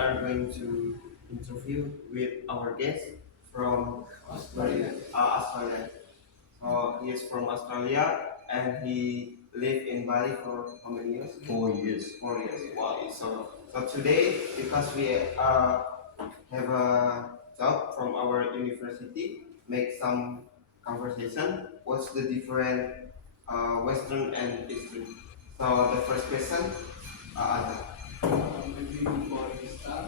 are going to interview with our guest from Australia. So he is from Australia and he lived in Bali for how many years? 4 years. 4 years. Wow. So today, because we have a job from our university, make some conversation. What's the different Western and Eastern? So the first question, uh, Maybe before we start,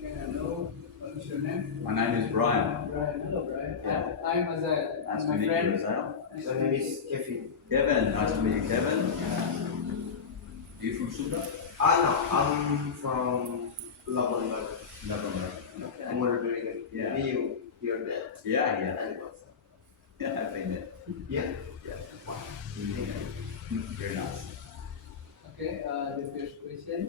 can I know what is your name? My name is Brian. Brian. Hello, Brian. Yeah. I'm Azal. Nice to My meet friend. you, Azal. Nice the to name meet is Kevin. Kevin, nice to meet you, Kevin. You from Sunda? No, I'm from Lebanon. November. you. I'm wondering, Yeah. maybe you hear that. Yeah, yeah. Animals. Yeah, I've been there. Yeah. Yeah. Mm. Very nice. Okay, the first question.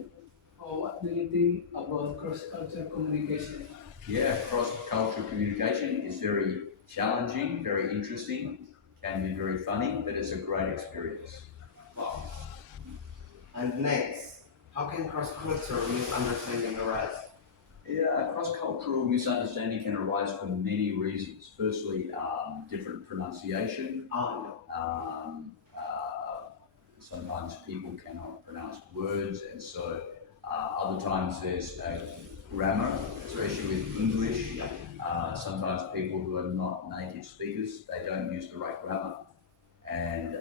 What do you think about cross-cultural communication? Yeah, cross-cultural communication is very challenging, very interesting, can be very funny, but it's a great experience. Wow. And next, how can cross-cultural misunderstanding arise? Yeah, cross-cultural misunderstanding can arise for many reasons. Firstly, different pronunciation. No. Sometimes people cannot pronounce words, and so other times there's grammar, especially with English. Sometimes people who are not native speakers, they don't use the right grammar, and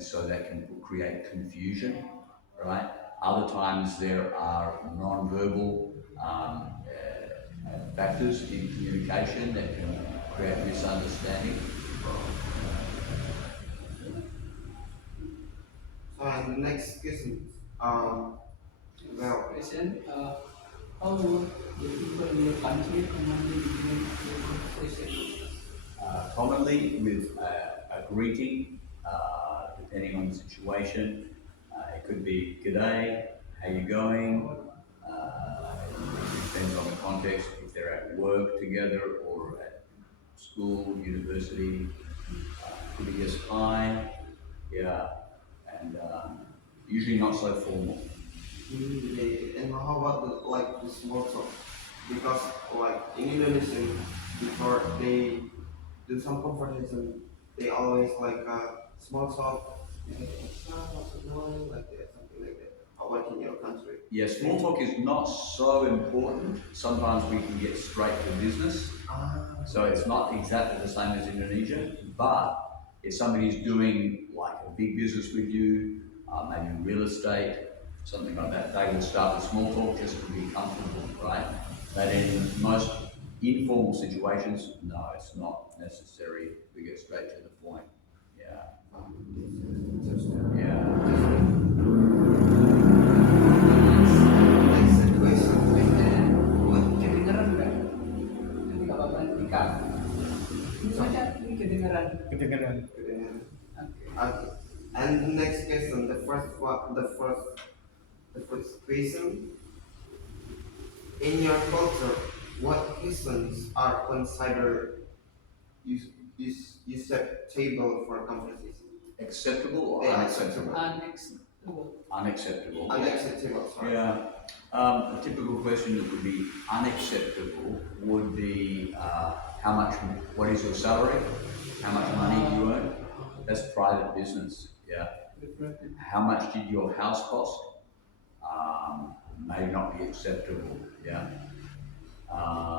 so that can create confusion, right? Other times there are non-verbal factors in communication that can create misunderstanding. So and the next question, well, Question. How do the people in your country commonly begin their conversation? Commonly with a greeting, depending on the situation. It could be "G'day," "How you going?" It depends on the context. If they're at work together or at school, university, could be just "Hi," yeah, and usually not so formal. and how about the small talk? Because like in Indonesia, before they do some conversation, they always like small talk, what's going, like that, something like that. How about in your country? Yeah, small talk is not so important. Sometimes we can get straight to business. So it's not exactly the same as Indonesia, but if somebody's doing like a big business with you, maybe real estate, something like that, they will start with small talk just to be comfortable, right? But in most informal situations, no, it's not necessary. We get straight to the point. Yeah. Yeah. Next question. What? Kedengaran nggak? Nanti kalau Tika. Semuanya ini kedengaran. Kedengaran. Oke. Okay. And the next question, the first question. In your culture, what reasons are considered acceptable for conversation? Acceptable or Yeah, unacceptable? Unacceptable. Unacceptable. Unacceptable, sorry. Yeah. A typical question that would be unacceptable would be what is your salary? How much money do you earn? That's private business. Yeah. How much did your house cost? May not be acceptable. Yeah.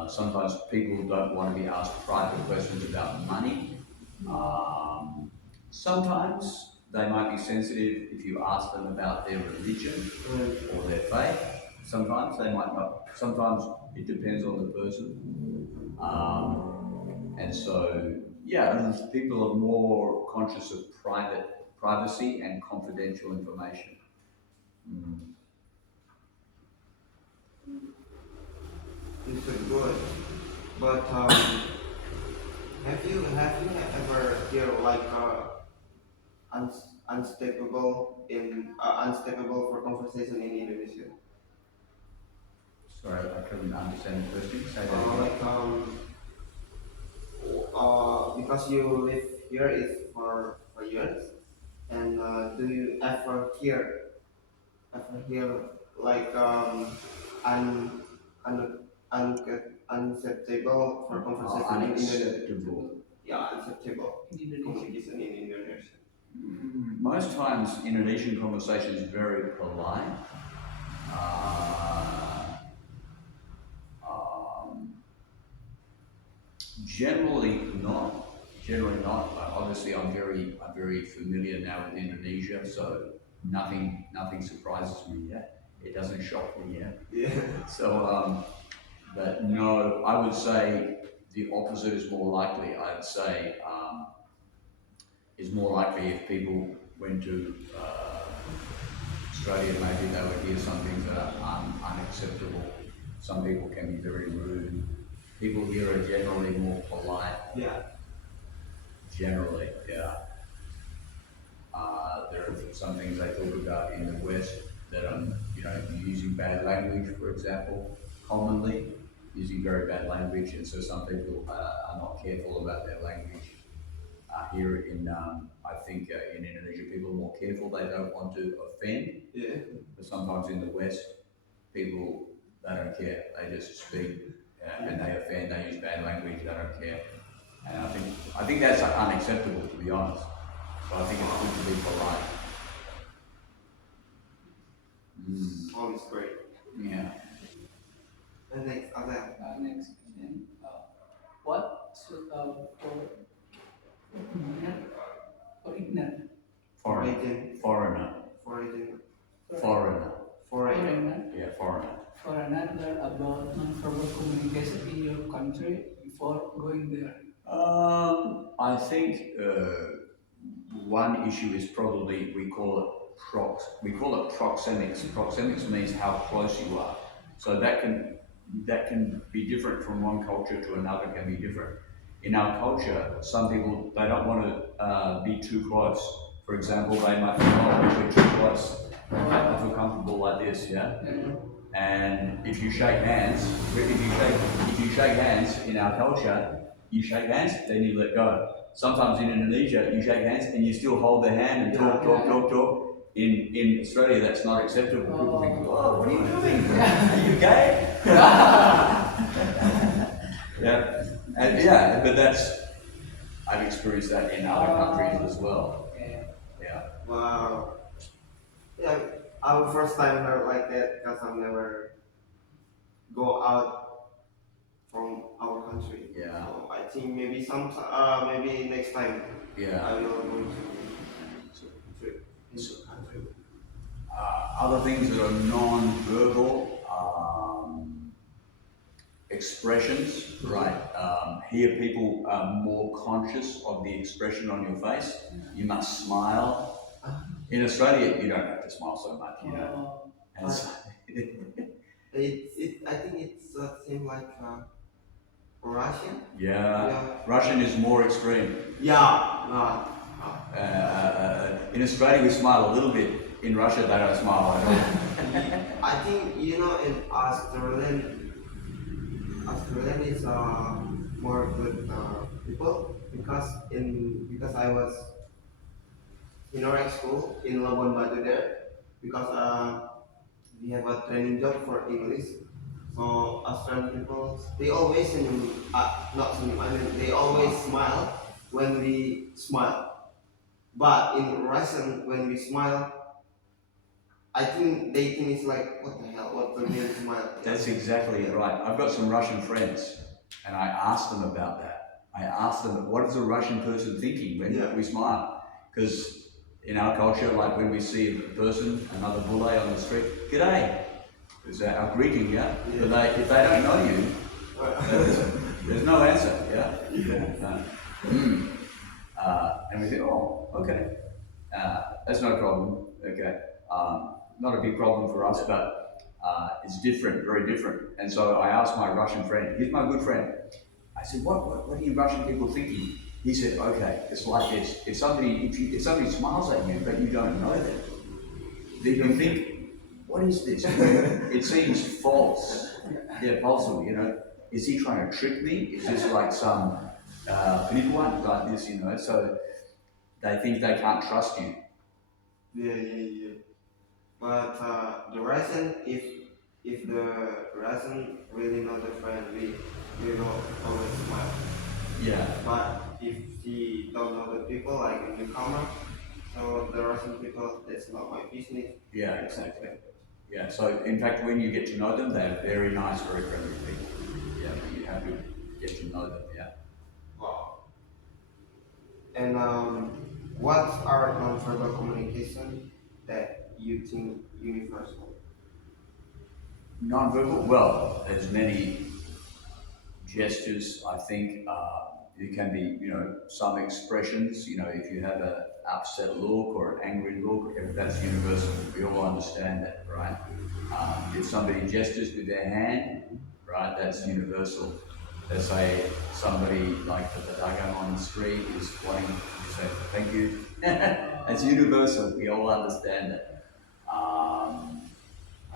Sometimes people don't want to be asked private questions about money. Sometimes they might be sensitive if you ask them about their religion or their faith. Sometimes they might not. Sometimes it depends on the person. And so, yeah, and people are more conscious of privacy and confidential information. This is good. But have you ever hear like unstable for conversation in Indonesia? Sorry, I couldn't understand the question. Say that again. Like because you live here is for years, and do you ever hear like un, un, un, unacceptable for conversation in Indonesia. unacceptable. Yeah, unacceptable in Indonesia. communication in Indonesia. Most times Indonesian conversation is very polite. Uh, um, generally not. Generally not. Obviously, I'm very familiar now with Indonesia, so nothing surprises me yet. It doesn't shock me yet. Yeah. So, but no, I would say the opposite is more likely. I'd say is more likely if people went to Australia, maybe they would hear some things that are unacceptable. Some people can be very rude. People here are generally more polite. Yeah. Generally, yeah. There are some things they talk about in the West that using bad language, for example, commonly using very bad language, and so some people are not careful about their language. Here in, I think in Indonesia, people are more careful. They don't want to offend. Yeah. But sometimes in the West, people they don't care. They just speak and they offend. They use bad language. They don't care. And I think that's unacceptable, to be honest. So I think it's good to be polite. Always great. Yeah. And next, other. Next question. What should foreigner Foreigner. Foreign. Foreigner. Foreign. Yeah, foreigner. foreigner learn about non-verbal communication in your country before going there? I think one issue is probably we call it proxemics. Proxemics means how close you are. So that can be different from one culture to another. Can be different. In our culture, some people they don't want to be too close. For example, they might think, "Oh, we're too close. I feel comfortable like this." Yeah. And if you shake hands, if you shake hands in our culture, you shake hands, then you let go. Sometimes in Indonesia, you shake hands and you still hold their hand and talk. In Australia, that's not acceptable. People think, "Oh, what are you doing? Are you gay?" But I've experienced that in other countries as well. Yeah. Wow. Yeah, our first time heard like that because I've never go out from our country. Yeah. So I think maybe maybe next time Yeah. I will go So, into country. other things that are non-verbal expressions, right? Here, people are more conscious of the expression on your face. You must smile. In Australia, you don't have to smile so much, you know. And so, I think it's same like Russian. yeah, Russian is more extreme. Yeah. In Australia, we smile a little bit. In Russia, they don't smile at all. I think in Australian is more good people because I was in our school in Labuan Batu there because we have a training job for English. So Australian people they always not senyum, I mean they always smile when we smile. But in Russian when we smile, I think they think it's like what the hell, what the mean smile? That's exactly right. I've got some Russian friends, and I asked them about that. I asked them, what is a Russian person thinking when we smile? Because in our culture, like when we see a person, another bule on the street, "G'day," is our greeting, yeah? But if they don't know you, there's no answer, yeah? And we think, "Oh, okay, that's no problem, okay." Not a big problem for us, but it's different, very different. And so I asked my Russian friend, he's my good friend, I said, what are you Russian people thinking? He said, okay, it's like this. If somebody smiles at you, but you don't know them, then you think, what is this? It seems false. Yeah, false, you know. Is he trying to trick me? Is this like some penipuan like this, you know? So they think they can't trust you. Yeah. But the Russian, if if the doesn't really know the friend, we will always smile. Yeah, But if she don't know the people, like a newcomer, so the Russian people, that's not my business. yeah, exactly. Yeah, so in fact, when you get to know them, they're very nice, very friendly people. Yeah, but you have to get to know them. Yeah. Wow. And what are nonverbal communication that you think universal? Non-verbal. Well, there's many gestures. I think there can be, some expressions. If you have a upset look or an angry look, that's universal. We all understand that, right? If somebody gestures with their hand, right, that's universal. Let's say somebody like the dagang on the street is wanting to say thank you. That's universal. We all understand that.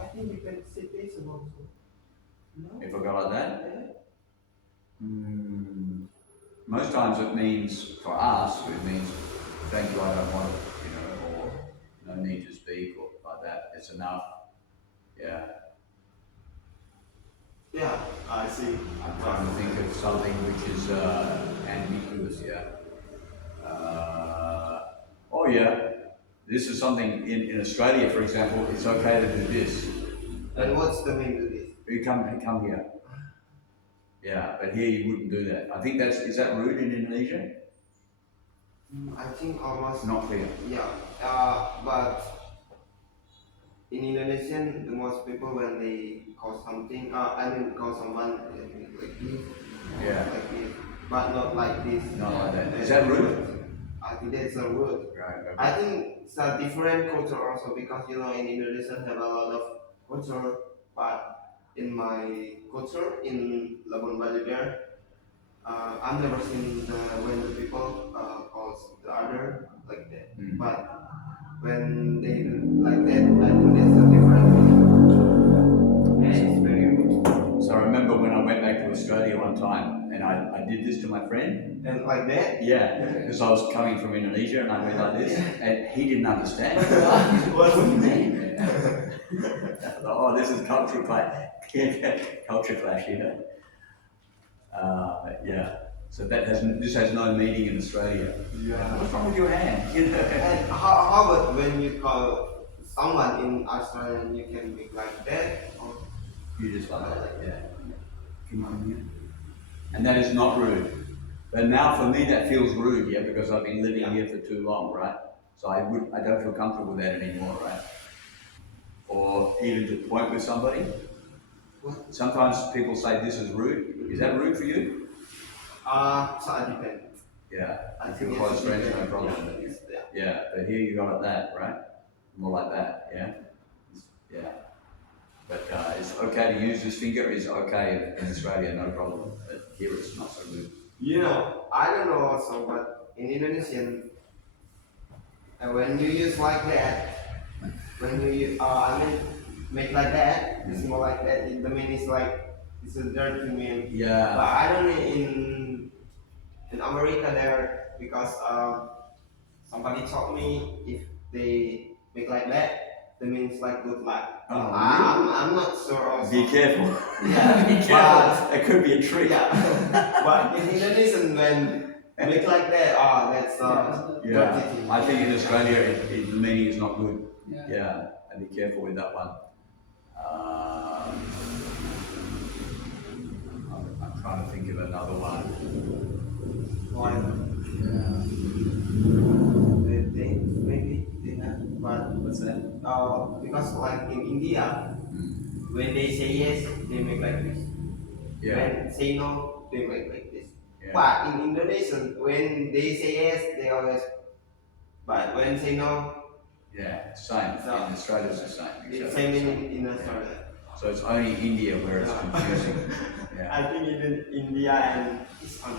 I think you can say this also. No? If I go like that, Yeah. mm, most times it means, for us, it means, thank you, I don't want it, or no need to speak, or like that, it's enough. Yeah, Yeah, I see. I'm trying to think of something which is ambiguous, yeah. Oh, yeah, this is something in Australia, for example, it's okay to do this. And what's the meaning of this? You come here. Yeah, but here you wouldn't do that. I think is that rude in Indonesia? I think almost. Not clear. Yeah. But in Indonesian, the most people when they call something, I mean call someone like this, Yeah, like this, but not like this. not like that. Is that rude? I think that's a word. Right, okay. I think it's a different culture also because in Indonesia have a lot of culture, but in my culture in Labuan Bajo there, I've never seen when the people calls the other like that. Mm. But when they do like that, I think that's a different. And it's very good. So I remember when I went back to Australia one time and I did this to my friend. And like that. Yeah, because I was coming from Indonesia and I went like this and he didn't understand. What do you mean? Oh, this is culture clash. Culture clash, yeah. So this has no meaning in Australia. Yeah. What's wrong with your hand? And how about when you call someone in Australia, you can make like that? Or You just like that, yeah. Come on here. And that is not rude. But now for me that feels rude, yeah, because I've been living here for too long, right? So I don't feel comfortable with that anymore, right? Or even to point with somebody. what? Sometimes people say this is rude. Is that rude for you? So I depend. Yeah. I I feel think close it's friends, no different. problem. Yeah. Yeah, but here you got it that, right? More like that, yeah? Yeah. But it's okay to use this finger, is okay in Australia, no problem. But here it's not so good. I don't know also, but in Indonesian, when you use like that, when I mean, make like that, it's more like that. The mean is like it's a dirty mean. But Yeah, I don't know in America there because somebody told me if they make like that means like good luck. Oh, I'm not sure also. be careful. Yeah, Be careful. It could be a trick. Yeah, but in Indonesian when make like that, that's dirty Yeah, thing. I think in Australia the meaning is not good. Yeah. Yeah, and be careful with that one. I'm trying to think of another one. Like Yeah. they maybe they have, but What's that? because like in India, when they say yes, they make like this. Yeah, When say no, they make like this. yeah, But in Indonesian, when they say yes, they always. But when say no, yeah. Same. So, In Australia it's the same. it's exactly same the same. in Australia. So it's only India where it's confusing. Yeah. I think in India and Pakistan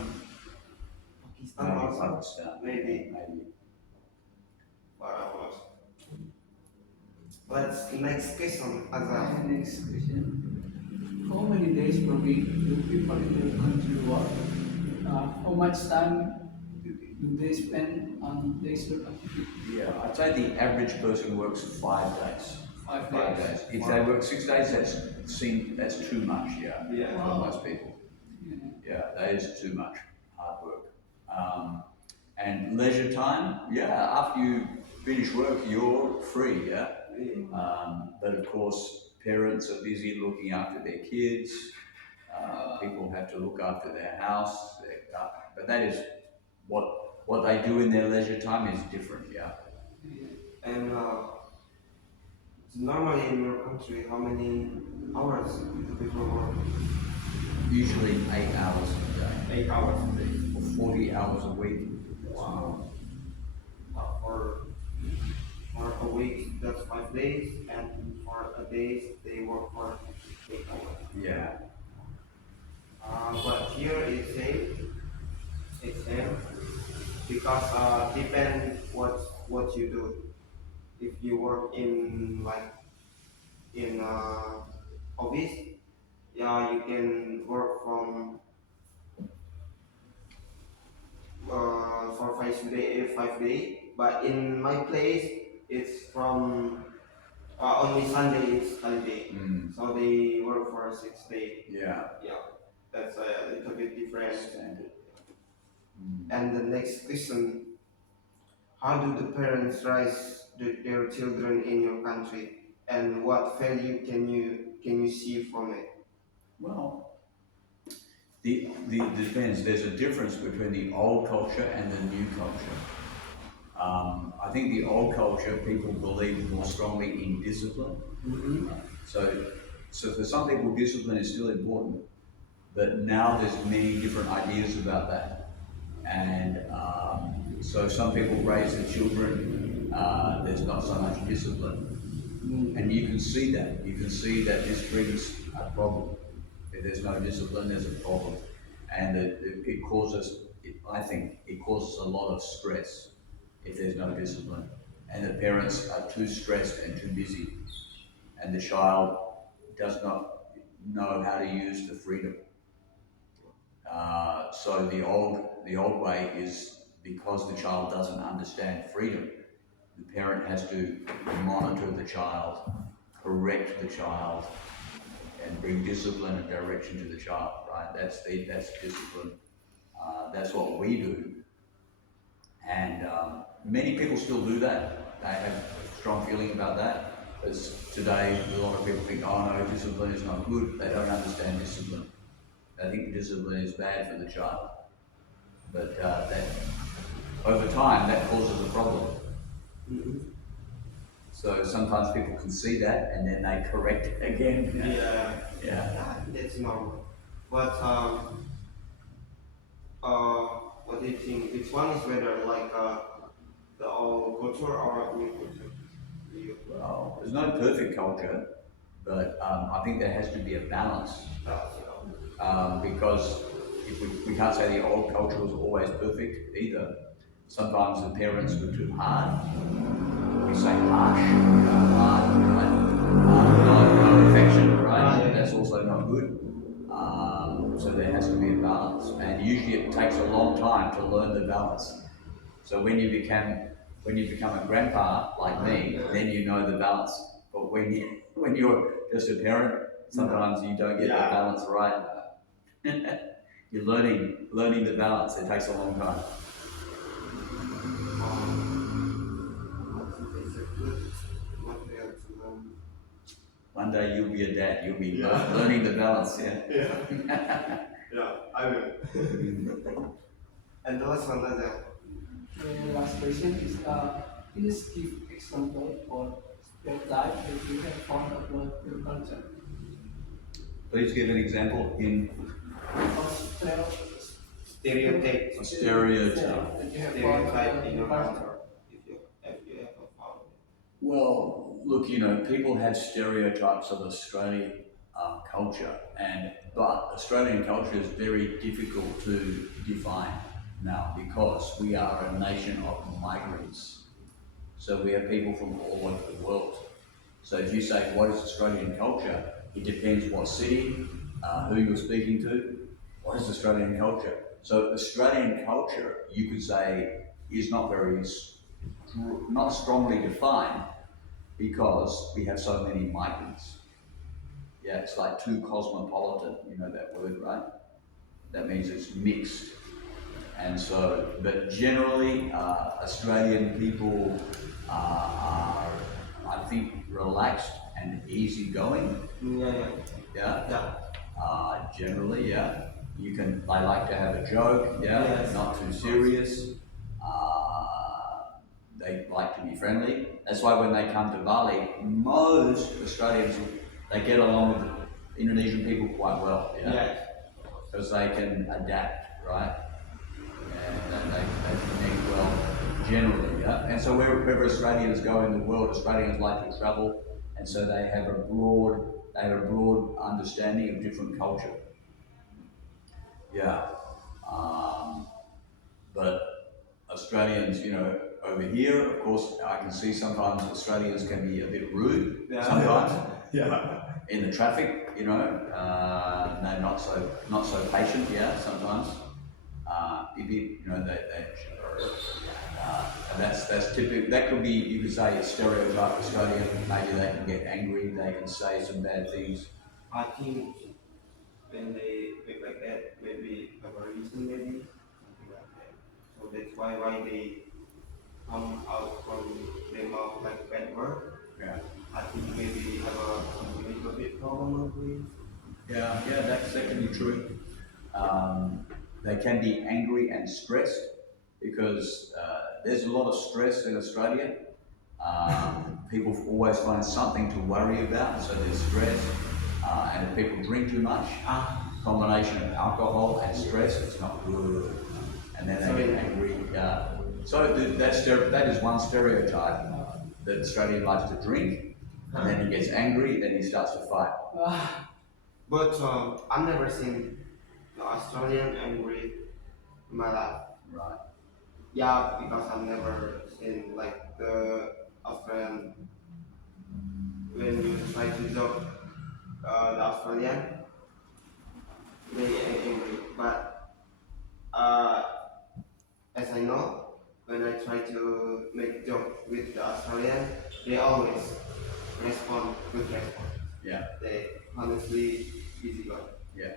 Maybe also. Pakistan. Maybe. Maybe. Wow. Let's next question, Azhar. Next question. How many days per week do people in your country work? How much time do they spend on leisure activity? Yeah, I'd say the average person works 5 days. 5 days. If they work 6 days, that's too much. Yeah, Yeah. for Wow. most people. Yeah. Yeah, that is too much hard work. And leisure time, yeah, after you finish work, you're free, yeah. But of course, parents are busy looking after their kids. People have to look after their house. But that is what they do in their leisure time is different, yeah. And normally in your country, how many hours do people work? Usually 8 hours a day 8 hours a day. or 40 hours a week. Wow. For a week, that's 5 days, and for a day, they work for 8 hours. Yeah. But here it's same, because depend what you do. If you work in like in office, yeah, you can work from for 5 day. But in my place, it's from only Sunday is holiday, Mm. so they work for 6 day. Yeah. Yeah, that's a little bit different. Standard. Mm. And the next question: how do the parents raise their children in your country, and what value can you see from it? Well, the depends. There's a difference between the old culture and the new culture. I think the old culture, people believe more strongly in discipline. Mm-hmm. So, so for some people, discipline is still important, but now there's many different ideas about that. And so some people raise their children, there's not so much discipline. And you can see that. You can see that this brings a problem. If there's no discipline, there's a problem. And it causes, I think, it causes a lot of stress if there's no discipline. And the parents are too stressed and too busy. And the child does not know how to use the freedom. So the old way is because the child doesn't understand freedom, the parent has to monitor the child, correct the child, and bring discipline and direction to the child. Right? That's discipline. That's what we do, and many people still do that. They have a strong feeling about that. As today, a lot of people think, oh no, discipline is not good. They don't understand discipline. They think discipline is bad for the child. But that over time, that causes a problem. Mm-hmm. So sometimes people can see that and then they correct it again. Yeah, Yeah. that's normal. But what do you think? Which one is better, like the old culture or new culture? You, Well, there's no perfect culture, but I think there has to be a balance. Because if we can't say the old culture was always perfect either. Sometimes the parents were too hard. We say harsh, right? No affection, right? That's also not good. So there has to be a balance, and usually it takes a long time to learn the balance. So when you become a grandpa like me, then you know the balance. But when you're just a parent, sometimes you don't get the balance right. You're learning the balance. It takes a long time. it's a good material to learn. One day you'll be a dad. You'll be learning the balance. Yeah. Yeah, I will. And the last one, The last question is, please give example for stereotype that you have found about your culture. Please give an example in Of stereotype. a stereotype. that you have found Stereotype about in your your culture. culture, if you ever found it. Well, look, people have stereotypes of Australian culture, but Australian culture is very difficult to define now because we are a nation of migrants. So we have people from all over the world. So if you say what is Australian culture, it depends what city, who you're speaking to. What is Australian culture? So Australian culture, you could say, is not strongly defined. because we have so many migrants. Yeah, it's like too cosmopolitan, you know that word, right? That means it's mixed. And so, but generally, Australian people are, I think, relaxed and easygoing. Yeah, yeah, Yeah, yeah. generally, yeah. You can. They like to have a joke. Yeah, Yes. not too serious. Uh, they like to be friendly. That's why when they come to Bali, most Australians they get along with Indonesian people quite well. Yeah, Yeah. because they can adapt, right? And they connect well generally, yeah. And so wherever Australians go in the world, Australians like to travel, and so they have a broad understanding of different culture. Yeah. Um, but Australians, you know, over here, of course, I can see sometimes Australians can be a bit rude. Yeah. Sometimes Yeah. in the traffic, you know, they're not so patient. Yeah, sometimes. You know, and that's typical. That could be, you could say, a stereotype Australian. Maybe they can get angry. They can say some bad things. I think when they make like that, maybe have a reason, maybe something like that. So that's why they come out from their mouth like bad word. Yeah. I think maybe have a little bit problem with. Yeah, that can be true. They can be angry and stressed because there's a lot of stress in Australia. People always find something to worry about, so there's stress. And if people drink too much, combination of alcohol and stress, it's not good. And then they get angry. So that is one stereotype that Australian likes to drink, and then he gets angry, then he starts to fight. But I've never seen the Australian angry in my life. Right. Yeah, because I've never seen like the Australian when you try to joke the Australian, they angry. But uh, as I know, when I try to make joke with the Australian, they always respond good response. Yeah. They honestly easy going. Yeah.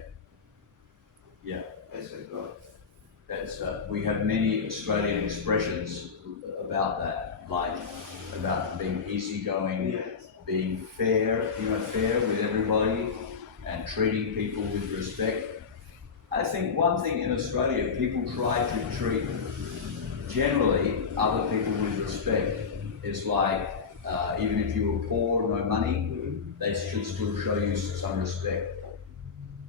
Yeah. That's a good. That's we have many Australian expressions about that, like about being easygoing, Yes. being fair, you know, fair with everybody, and treating people with respect. I think one thing in Australia, people try to treat generally other people with respect. It's like even if you were poor, no money, they should still show you some respect.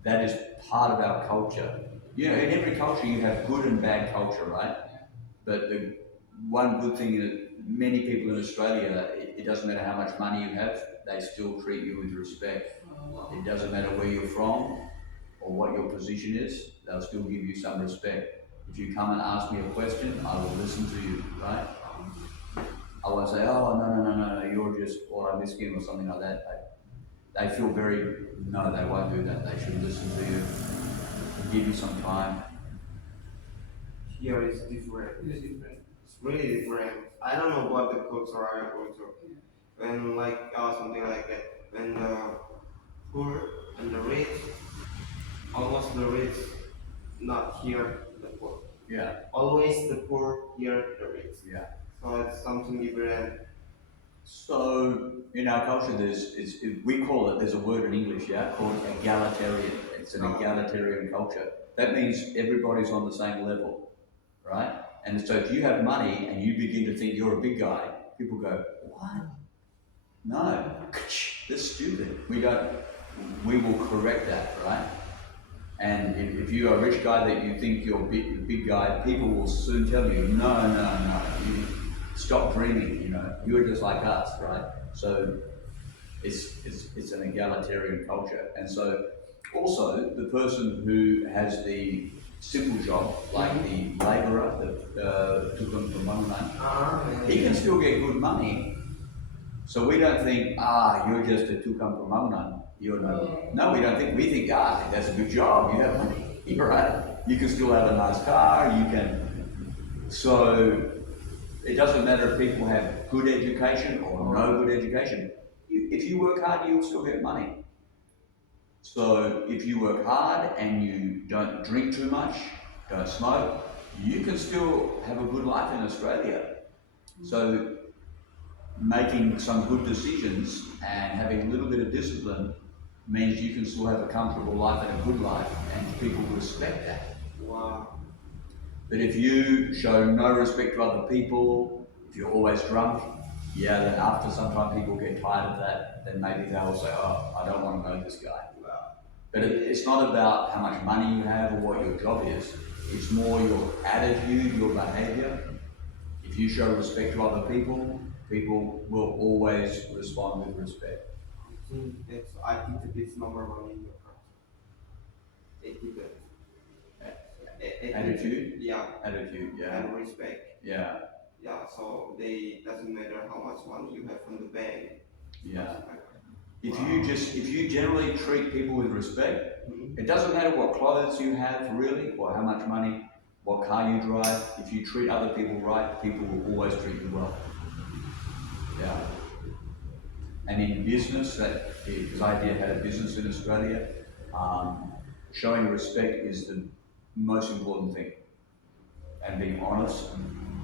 That is part of our culture. You know, in every culture you have good and bad culture, right? But the one good thing is many people in Australia, it doesn't matter how much money you have, they still treat you with respect. It doesn't matter where you're from or what your position is, they'll still give you some respect. If you come and ask me a question, I will listen to you, right? I won't say, oh, no, you're just or a miskin or something like that. They feel very, no, they won't do that. They should listen to you, give you some time. Here is different. It's different. It's really different. I don't know what the culture I go to. When like something like that. When the poor and the rich, almost the rich, not here the poor. Yeah, Always the poor, here the rich. yeah. So it's something different. So in our culture, we call it. There's a word in English, yeah, called egalitarian. It's an egalitarian culture. That means everybody's on the same level, right? And so if you have money and you begin to think you're a big guy, people go, what? No, that's stupid. We don't. We will correct that, right? And if you're a rich guy that you think you're a big guy, people will soon tell you, no, you stop dreaming. You know, you're just like us, right? So it's an egalitarian culture, and so also the person who has the simple job, like the labourer, the tukang pembangunan, he can still get good money. So we don't think, you're just a tukang pembangunan. You're no, we don't think. We think, that's a good job. You have money, you're right. You can still have a nice car. You can. So It doesn't matter if people have good education or no good education. If you work hard, you'll still get money. So if you work hard and you don't drink too much, don't smoke, you can still have a good life in Australia. So making some good decisions and having a little bit of discipline means you can still have a comfortable life and a good life, and people respect that. Wow. But if you show no respect to other people, if you're always drunk, yeah, then after some time people get tired of that, then maybe they'll say, oh, I don't want to know this guy. But it's not about how much money you have or what your job is. It's more your attitude, your behavior. If you show respect to other people, people will always respond with respect. I think that it's number one in your country. Etiquette. Attitude? Yeah. Attitude, yeah. And respect. Yeah. Yeah. So they doesn't matter how much money you have from the bank. Yeah. Wow. If you generally treat people with respect, it doesn't matter what clothes you have really, or how much money, what car you drive. If you treat other people right, people will always treat you well. Yeah. And in business, because I had a business in Australia, showing respect is the most important thing. And being honest.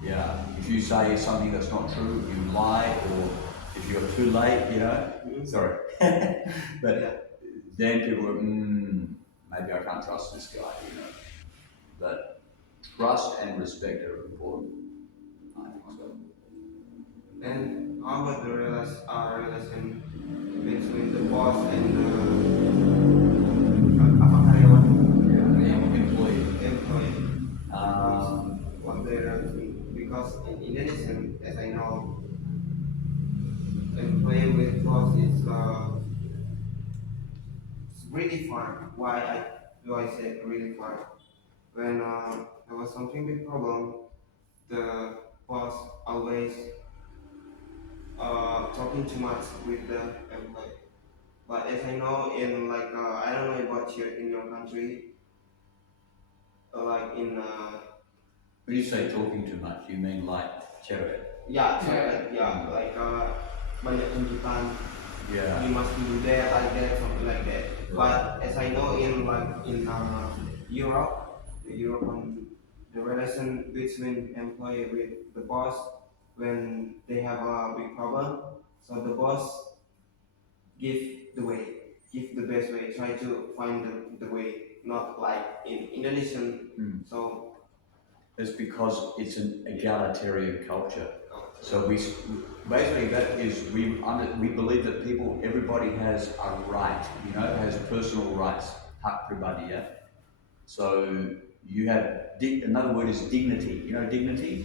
Yeah. If you say something that's not true, you lie, or if you're too late, sorry. But Yeah. then people go, maybe I can't trust this guy, But trust and respect are important. I think so. And how about the relation between the boss and apa karyawan? Employee. What they relation? Because in Indonesia, as I know, employee with boss is it's really fun. Do I say really fun? When there was something big problem, the boss always talking too much with the employee. But as I know, in like I don't know about here in your country, like in When you say talking too much, you mean like cherry? yeah, like banyak tuntutan. Yeah. You must do that, like that, something like that. But as I know, in like in Europe, the European, the relation between employee with the boss when they have a big problem, so the boss give the way, give the best way, try to find the way, not like in Indonesian. So It's because it's an egalitarian culture. So basically that is we believe that everybody has a right, has personal rights, hak pribadi, yeah. So you have another word is dignity. You know dignity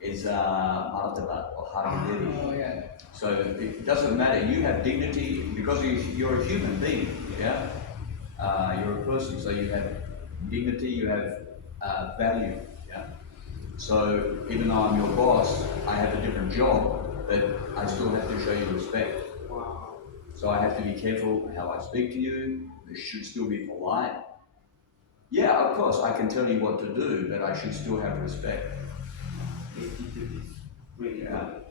is martabat or harga diri. Oh, yeah. So it doesn't matter. You have dignity because you're a human being. Yeah, you're a person. So you have dignity. You have value. Yeah. So even though I'm your boss, I have a different job, but I still have to show you respect. wow, So I have to be careful how I speak to you. It should still be polite. Yeah, of course, I can tell you what to do, but I should still have respect. this is really Yeah. good.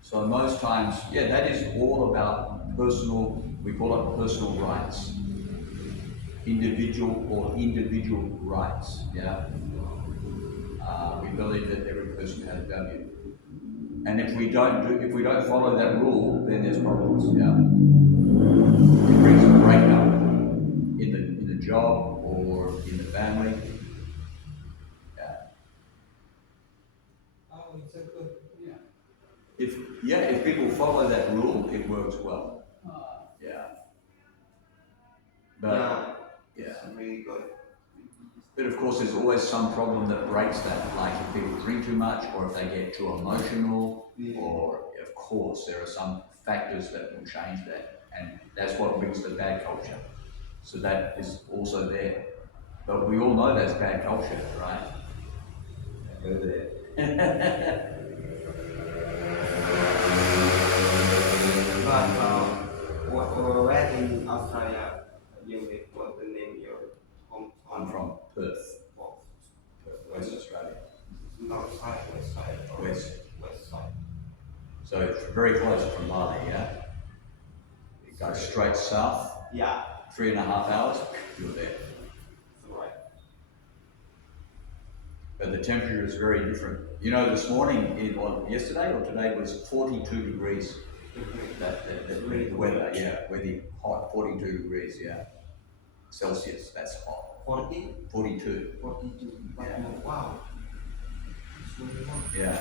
So most times, yeah, that is all about we call it personal rights. Individual rights, yeah. We believe that every person has value. And if we don't follow that rule, then there's problems, yeah. It brings a breakdown in the job or in the family. Yeah. Oh, it's a good. If people follow that rule, it works well. Yeah. But Yeah, it's really good. But of course, there's always some problem that breaks that, like if people drink too much or if they get too emotional, or of course, there are some factors that will change that, and that's what brings the bad culture. So that is also there. But we all know that's bad culture, right? Go there. But where in Australia you live? What the name your home? I'm from Perth, Well, West Australia. very close from Bali, yeah? It goes straight south, Yeah. 3.5 hours, you're there. Right. But the temperature is very different. You know, this morning, or yesterday or today was 42 degrees. The weather, yeah, weather hot, 42 degrees, yeah. Celsius, that's hot. 40? 42. 42. But Yeah. wow. It's really hot. Yeah.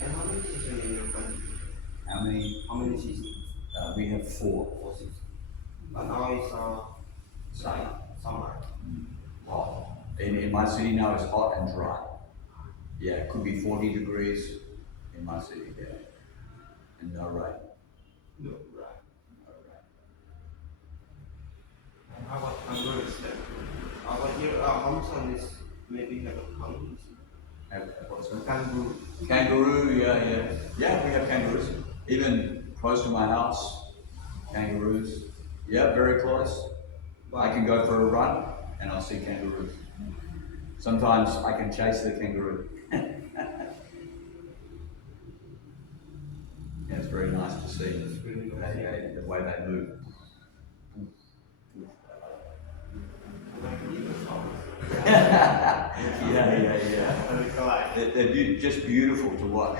And how many seasons in your country? How many? How many seasons? We have 4. 4 seasons. But now it's Summer. summer. Hot. In my city now it's hot and dry. Yeah, it could be 40 degrees in my city, yeah. And no rain. No, right. No rain. And how about kangaroos then? How about your hometown is maybe have a kangaroo? What's that? Kangaroo. Kangaroo, yeah. Yeah, we have kangaroos. Even close to my house, kangaroos. Yeah, very close. I can go for a run and I'll see kangaroos. Sometimes I can chase the kangaroo. Yeah, it's very nice to see really nice. the way they move. Like dinosaurs. Yeah. Very collide. They're just beautiful to watch.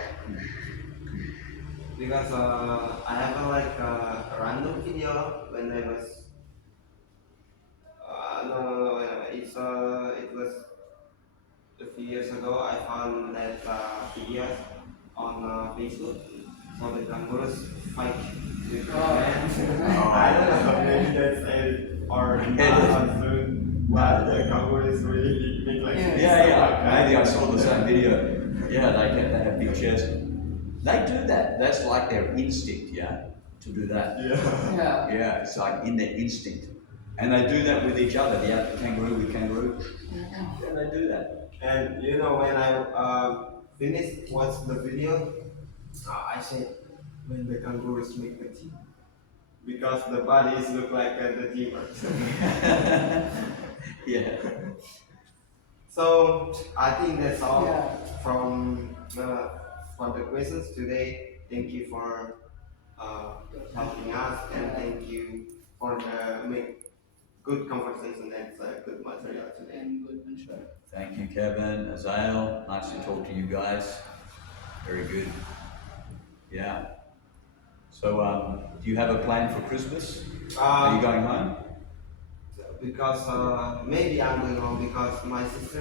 Because I have a random video when I was no, it was a few years ago. I found that video on Facebook. So the kangaroos fight with the man. I don't know, maybe that's it or not soon, but the kangaroo is really big like this. Yeah. Maybe I saw the same video. Yeah, they have big chests. They do that. That's like their instinct, yeah, to do that. Yeah. Yeah, it's like in their instinct. And they do that with each other, the kangaroo with kangaroo. Yeah, they do that. And you know, when I finished watch the video, I said, when the kangaroos make the team, because the bodies look like the teamers. Yeah. So I think that's all Yeah. from the questions today. Thank you for helping us, and thank you for the good conversation and good material today. And good answer. Thank you, Kevin, Azael. Nice to talk to you guys. Very good. Yeah. So, do you have a plan for Christmas? Are you going home? Because maybe I'm going home because my sister